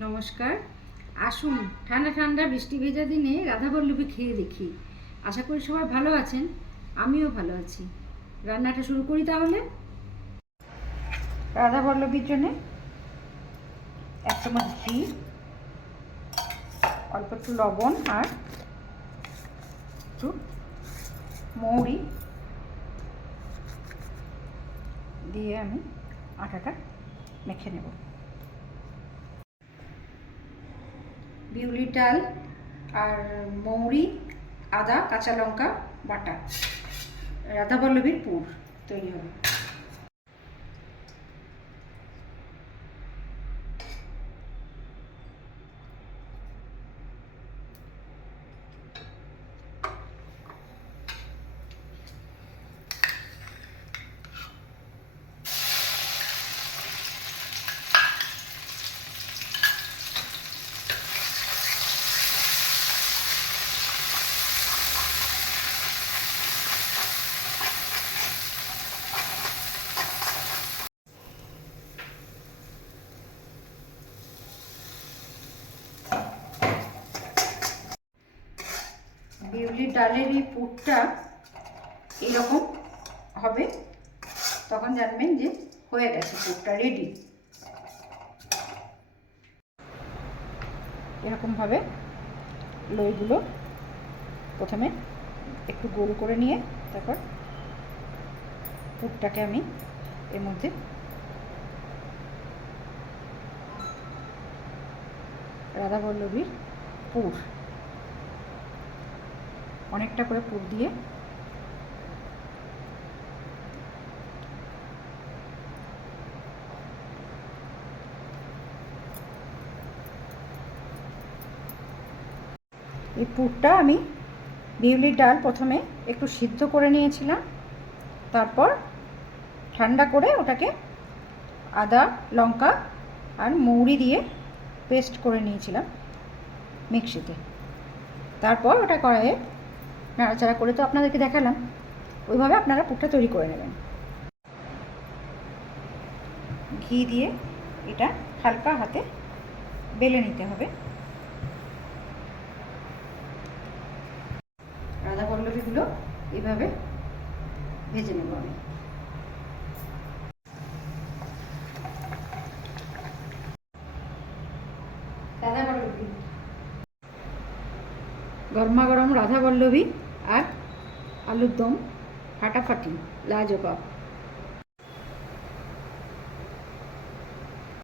নমস্কার। আসুন ঠান্ডা ঠান্ডা বৃষ্টি ভেজা দিনে রাধাবল্লভী খেয়ে দেখি। আশা করি সবাই ভালো আছেন, আমিও ভালো আছি। রান্নাটা শুরু করি তাহলে। রাধাবল্লভীর জন্যে 1 চামচ ঘি, অল্প একটু লবণ আর একটু মৌরি দিয়ে আমি আটাটা মেখে নেব। বিউলির ডাল আর মৌরি, আদা, কাঁচা লঙ্কা বাটা রাধাবল্লভীর পুর তৈরি হবে। বিউলির ডালের এই পুরটা এরকম হবে, তখন জানবেন যে হয়ে গেছে, পুরটা রেডি। এরকমভাবে লইগুলো প্রথমে একটু গোল করে নিয়ে তারপর পুরটাকে আমি এর মধ্যে রাধাবল্লভীর পুর অনেকটা করে পুর দিয়ে এই পুরটা আমি বিউলির ডাল প্রথমে একটু সিদ্ধ করে নিয়েছিলাম, তারপর ঠান্ডা করে ওটাকে আদা, লঙ্কা আর মৌরি দিয়ে পেস্ট করে নিয়েছিলাম মিক্সিতে। তারপর ওটা কড়াইয়ে নাড়াচাড়া করে তো আপনাদেরকে দেখালাম, ওইভাবে আপনারা পুরটা তৈরি করে নেবেন। ঘি দিয়ে এটা হালকা হাতে বেলে নিতে হবে। রাধাবল্লভীগুলো এইভাবে ভেজে নেব আমি। রাধাবল্লভী, গরমা গরম রাধাবল্লভী আর আলুর দম ফাটাফাটি, লাজবাব।